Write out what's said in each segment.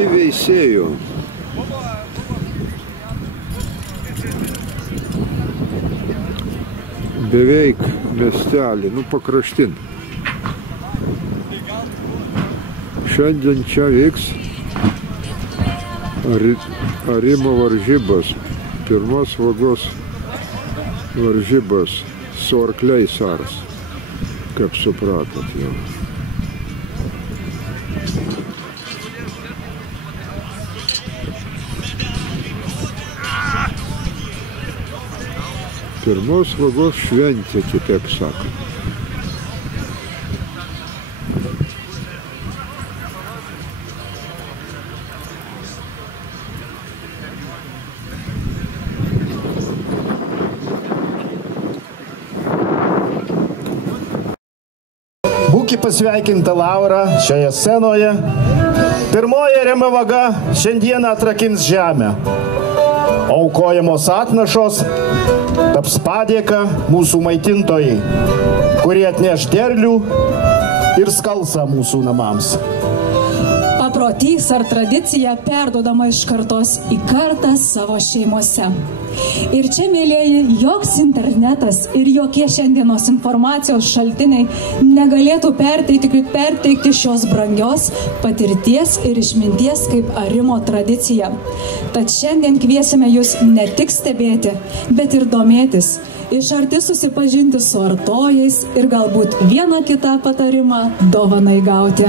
netoli Veisiejų. Beveik miestelį, pakraštin. Šiandien čia vyks arimo varžybos, pirmos vagos varžybos su arkliais aras, kaip supratot jau. Pirmos vagos šventė, kitaip sako. Būkit pasveikinta Laura šioje scenoje. Pirmoji ariama vaga šiandieną atrakins žemę. Aukojamos atnašos taps padėka mūsų maitintojai, kurie atneš derlių ir skalsą mūsų namams. Paprotys ar tradicija perduodama iš kartos į kartą savo šeimose. Ir čia, mėlieji, joks internetas ir jokie šiandienos informacijos šaltiniai negalėtų perteikti šios brangios patirties ir išminties kaip arimo tradicija. Tad šiandien kviesime jūs ne tik stebėti, bet ir domėtis, iš arti susipažinti su artojais ir galbūt vieną kitą patarimą dovanai gauti.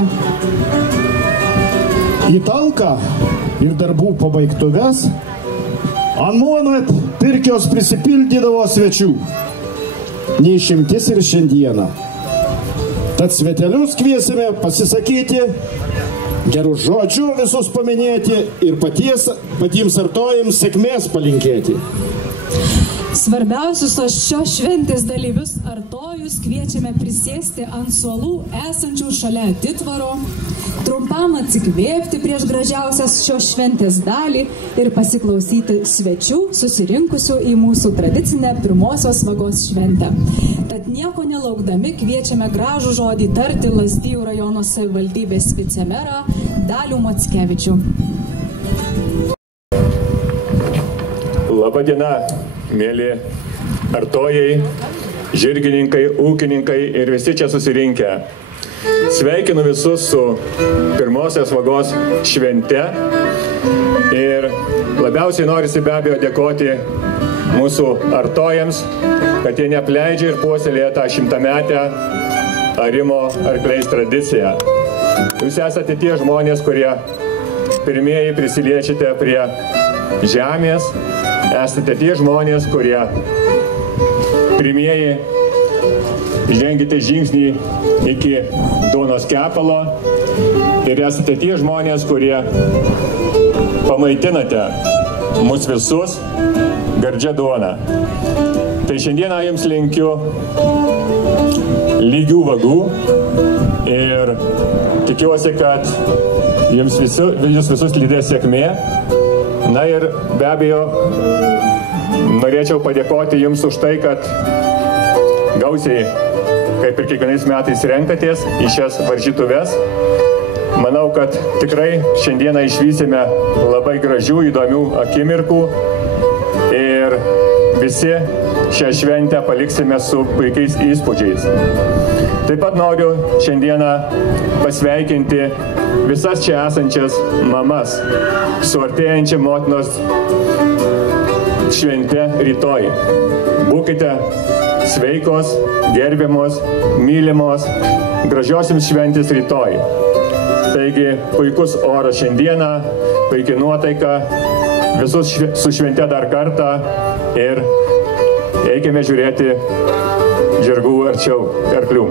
Į talką ir darbų pabaigtuves anuomet pirkios prisipildydavo svečių. Neišimtis ir šiandieną. Tad svetelius kviesime pasisakyti, gerų žodžių visus paminėti ir patiems artojams sėkmės palinkėti. Svarbiausius šios šventės dalyvius artojus kviečiame prisėsti ant suolų esančių šalia ditvaro, trumpam atsikvėpti prieš gražiausias šios šventės dalį ir pasiklausyti svečių susirinkusių į mūsų tradicinę pirmosios vagos šventę. Tad nieko nelaukdami kviečiame gražų žodį tarti Lazdijų rajono savivaldybės vicemerą Dalių Mackevičių. Labą dieną, mėly artojai, žirgininkai, ūkininkai ir visi čia susirinkę. Sveikinu visus su pirmosios vagos švente ir labiausiai norisi be abejo dėkoti mūsų artojams, kad jie neapleidžia ir puoselėja tą 100-metę arimo arkliais tradiciją. Jūs esate tie žmonės, kurie pirmieji prisiliečiate prie žemės, esate tie žmonės, kurie pirmieji žengite žingsnį iki duonos kepalo ir esate tie žmonės, kurie pamaitinate mus visus gardžia duona. Tai šiandieną jums linkiu lygių vagų ir tikiuosi, kad jūs visus lydės sėkmė. Na ir be abejo, norėčiau padėkoti jums už tai, kad gausiai, kaip ir kiekvienais metais renkatės į šias varžytuves. Manau, kad tikrai šiandieną išvysime labai gražių, įdomių akimirkų ir visi šią šventę paliksime su puikiais įspūdžiais. Taip pat noriu šiandieną pasveikinti visas čia esančias mamas su artėjančia motinos švente rytoj. Būkite sveikos, gerbiamos, mylimos, gražios jums šventės rytoj. Taigi puikus oras šiandieną, puikia nuotaika, visus su švente dar kartą ir eikime žiūrėti žirgų arčiau arklių.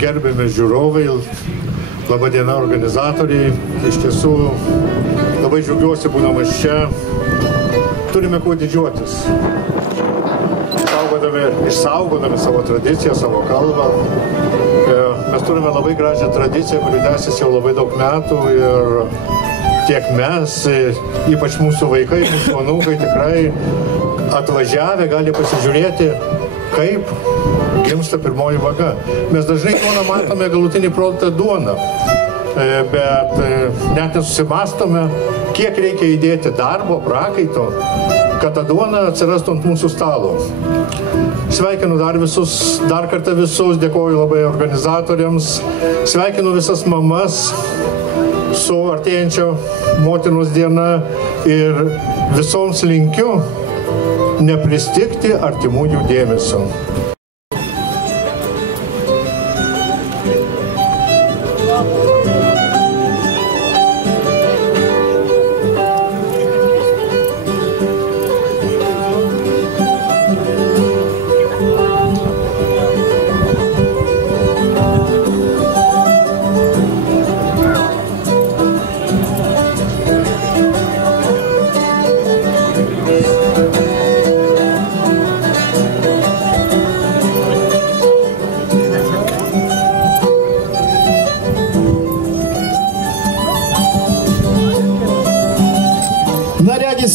Gerbiami žiūrovai, laba diena organizatoriai. Iš tiesų labai džiaugiuosi būdamas čia. Turime kuo didžiuotis. Išsaugodami savo tradiciją, savo kalbą. Mes turime labai gražią tradiciją, kuri tęsiasi jau labai daug metų ir tiek mes, ypač mūsų vaikai, mūsų anūkai tikrai atvažiavę gali pasižiūrėti, kaip gimsta pirmoji vaga. Mes dažnai duoną matome galutinį produktą duoną. bet net nesusimastome, kiek reikia įdėti darbo, prakaito, kad ta duona atsirastų ant mūsų stalo. Sveikinu dar kartą visus, dėkoju labai organizatoriams, sveikinu visas mamas su artėjančia motinos diena ir visoms linkiu nepristigti artimųjų dėmesio.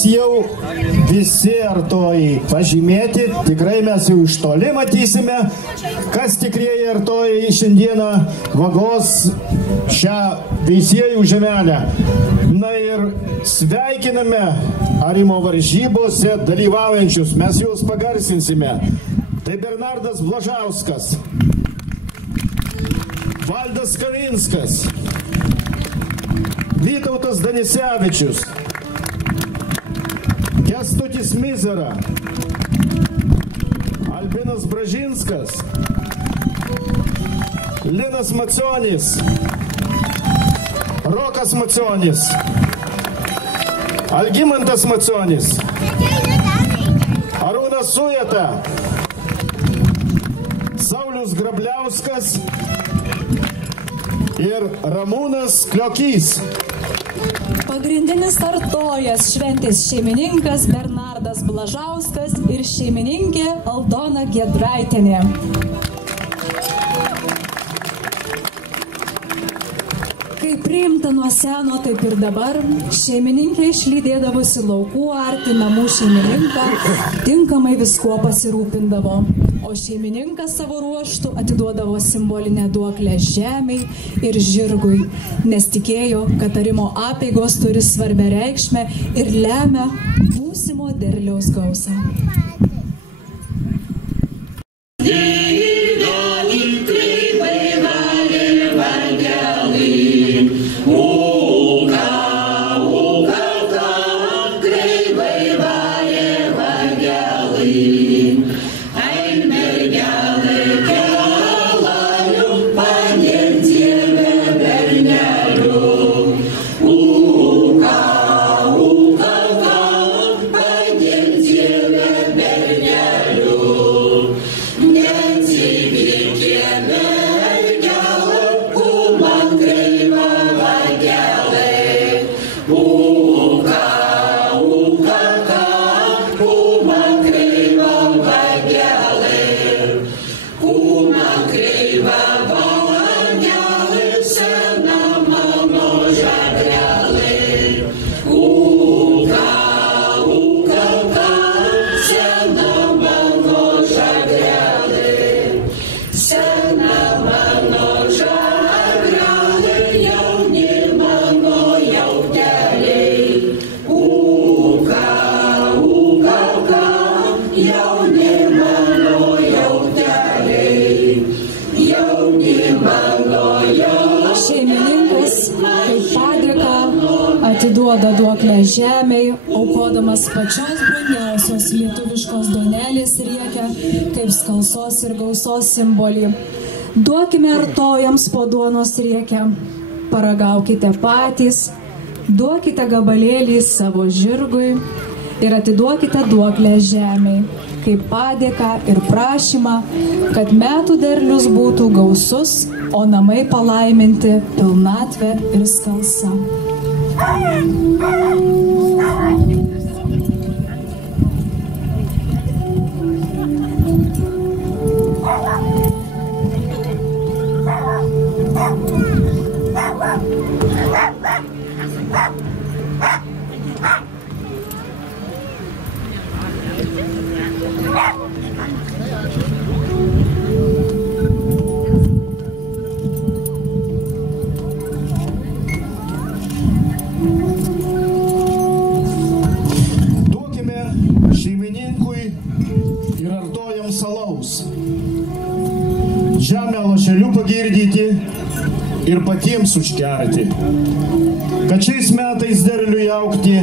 Jau visi artojai pažymėti, tikrai mes jau iš toli matysime, kas tikrieji artojai šiandieną vagos šią veisiejų žemelę. Na ir sveikiname arimo varžybose dalyvaujančius, mes juos pagarsinsime. Tai Bernardas Blažauskas, Valdas Kavinskas, Vytautas Danisevičius, Kęstutis Mizera, Albinas Bražinskas, Linas Macionis, Rokas Macionis, Algimantas Macionis, Arūnas Sujeta, Saulius Grabliauskas ir Ramūnas Kliokys. Pagrindinis artojas šventės šeimininkas Bernardas Blažauskas ir šeimininkė Aldona Giedraitienė. Kaip priimta nuo seno, taip ir dabar, šeimininkė išlydėdavusi laukų arti namų šeimininką, tinkamai viskuo pasirūpindavo. O šeimininkas savo ruoštų atiduodavo simbolinę duoklę žemei ir žirgui, nes tikėjo, kad arimo apeigos turi svarbią reikšmę ir lemia būsimo derliaus gausą. Atiduoda duoklę žemei, aukodamas pačios brangiausios lietuviškos duonelės riekę, kaip skalsos ir gausos simbolį. Duokime artojams po duonos riekę, paragaukite patys, duokite gabalėlį savo žirgui ir atiduokite duoklę žemei, kaip padėką ir prašymą, kad metų derlius būtų gausus, o namai palaiminti pilnatvę ir skalsa. bus alaus. Žemę lašeliu pagirdyti ir patiems užgerti. Kad šiais metais derliui augti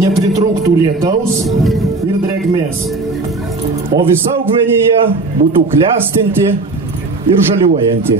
nepritrūktų lietaus ir drėgmės, o visa augmenija būtų klestinti ir žaliuojanti.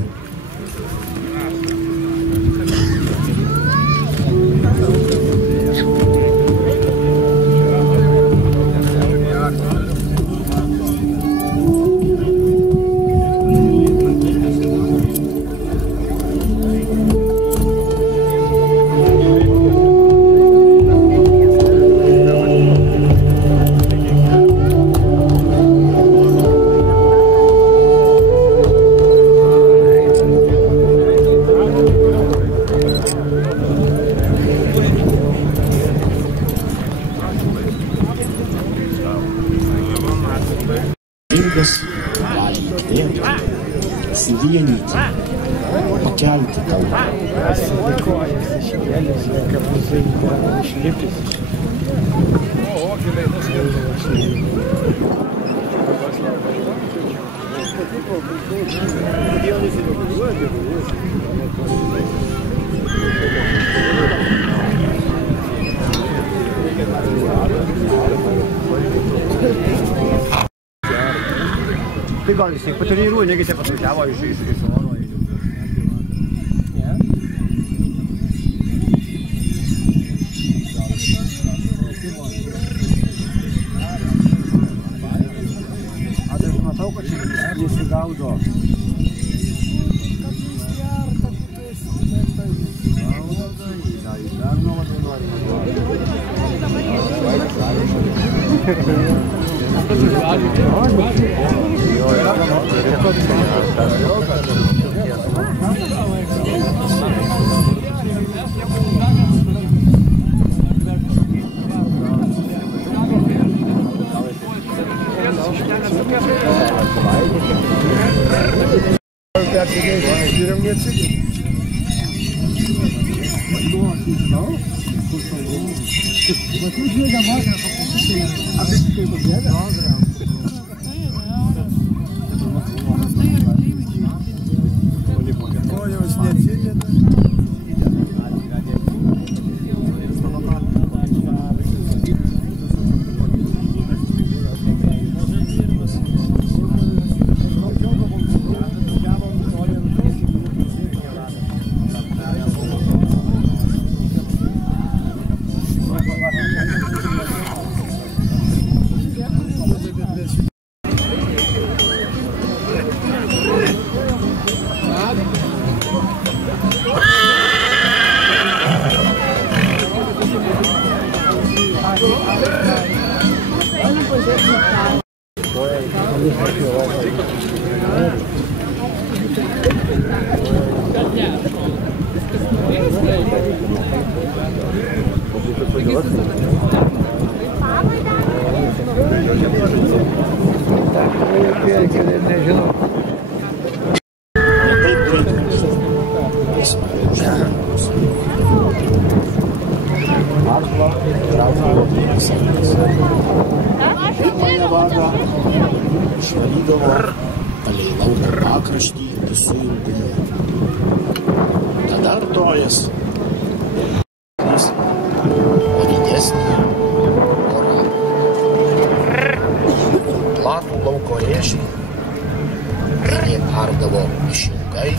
Gali įkvėpti, suvienyti, pakelti taurę. Tai gal jis patreniruoja, negi čia patruliavo iš Salono. Aš matau, kad čia nesigaudo. Išvalydavo palei lauko pakraštį visų ilgumu. Tada artojas, o didesnį orą. Platų lauko rėžį jie pardavo išilgai,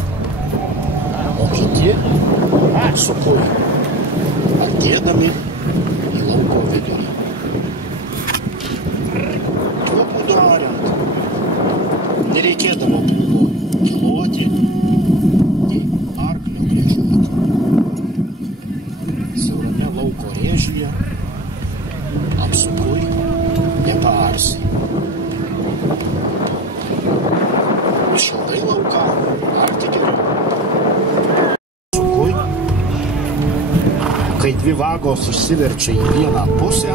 o kiti sukūrė, atėdami į lauko vidurį. Tuo būdu ariant, nereikėdavo buvo kiloti, nei arklio gręžiuoti. Siaurame lauko rėžyje apsukui nepaarsi. Išilgai lauką arti geriau. Sukui, kai dvi vagos išsiverčia į vieną pusę,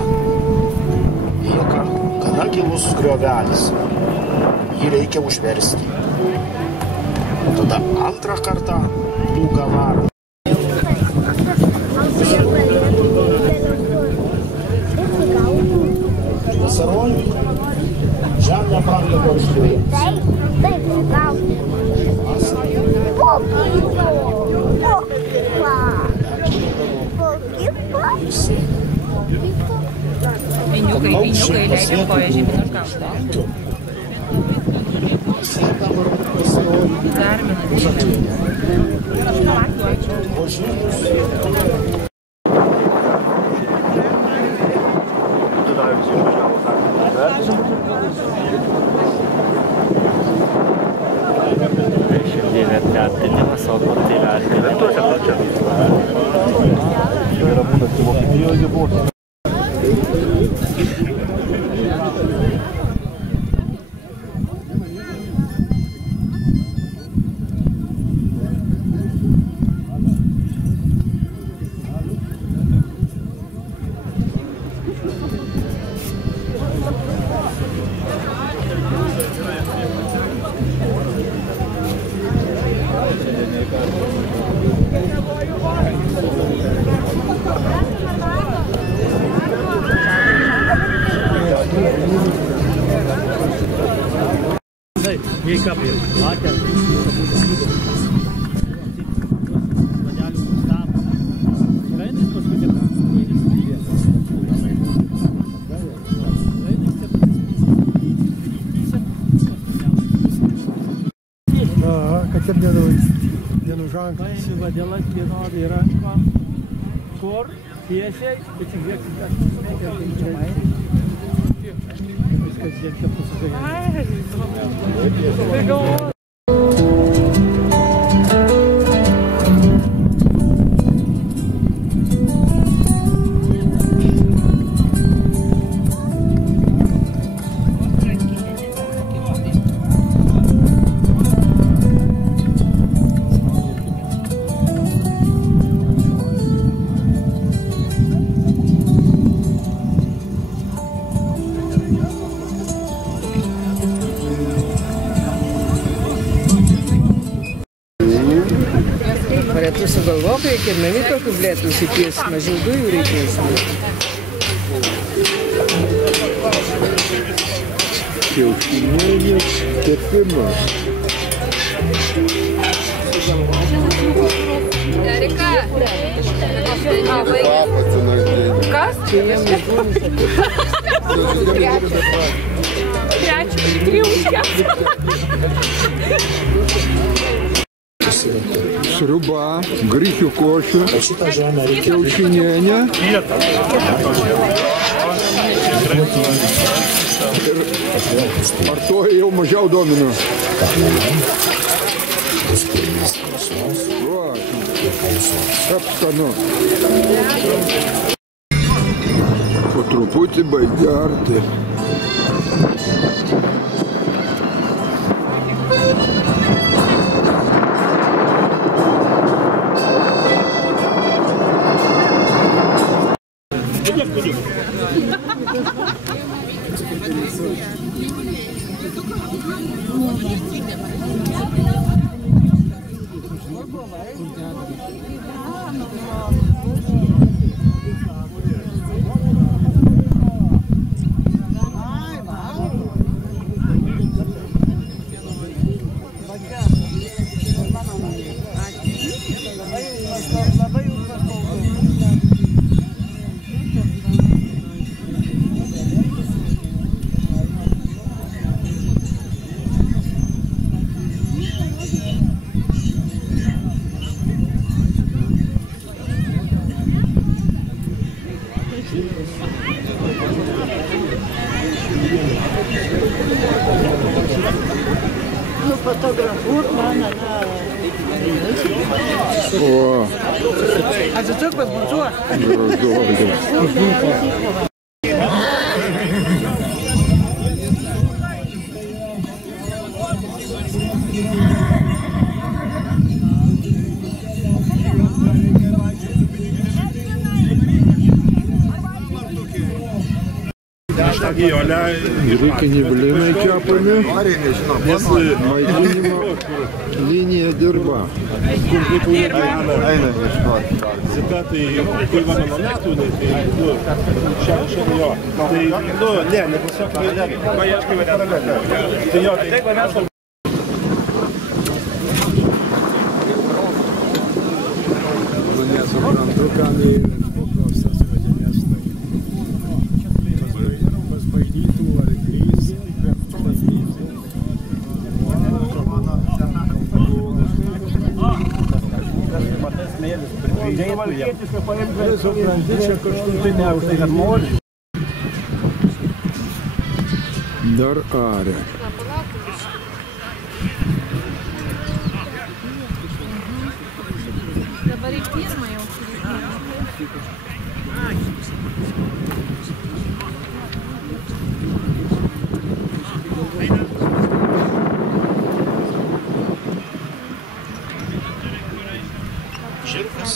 lieka gana gilus griovelis. Jį reikia užversti. Tada antrą kartą plūgą varo. Vasarojui žemę nepradedu žiūrėti. Taip, gal. Viniukai, leidžiam koją žemyn už galvą. Dar Šiandien atvertinimas, o kur tai vertinimas. Kad ir dienų ženklas. Vadėlas vienodai ranko, kur tiesiai, bet tik žiūrėk, kad smėkia tinčiamai. Viskas dėmčia pasakė. Tu sugalvok, reikia meni tokių blėtų įsities, mažiau dujų reikės. Kiaušinėlis kepimas. Erika! Kas? Trečias, triuškės. Sriuba, grikių košių, kiaušinienė ir artoji jau mažiau domino. Kaip skanu. Po truputį baigia arti. Fotografuot mane, O. Atsisuk, bet bučiuok. Grikiniai blynai kepami, nes maitinimo linija dirba. Eina ieškoti. Zita, tai kai va mano metų, tai šiandien jo. Tai, ne, tiesiog paieškai paralelę. Tai jo, tai mes... Nesuprantu, kam jį paprastas vadinės tai. Pasbaidytų arklys, dar aria. Dabar į pirmą jau. Žirgas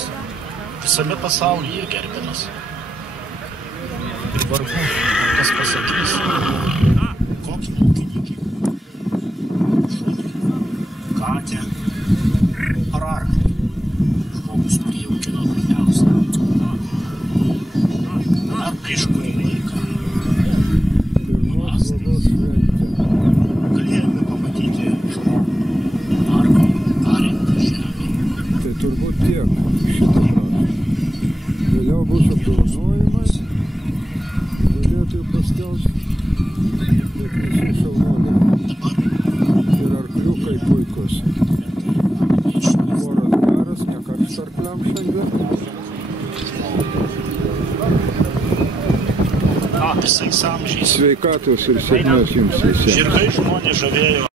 visame pasaulyje gerbiamas. Ir vargu, kas pasakys, kokį ūkininkį, šunį, katę ar arklį žmogus prijaukino pirmiausia. Ar prieš kurį laiką galėjome pamatyti žmogų, arklį, arintį žemę. Tai turbūt tiek šitą kartą. Vėliau bus apdovanojimas, galėtų paskelbti, bet visi šaunuoliai. Ir arkliukai puikus. Oras geras, ne karšta arkliam šiandien. Visais amžiais. Sveikatos ir sėkmės jums visiems. Žirgai žmonės žavėjo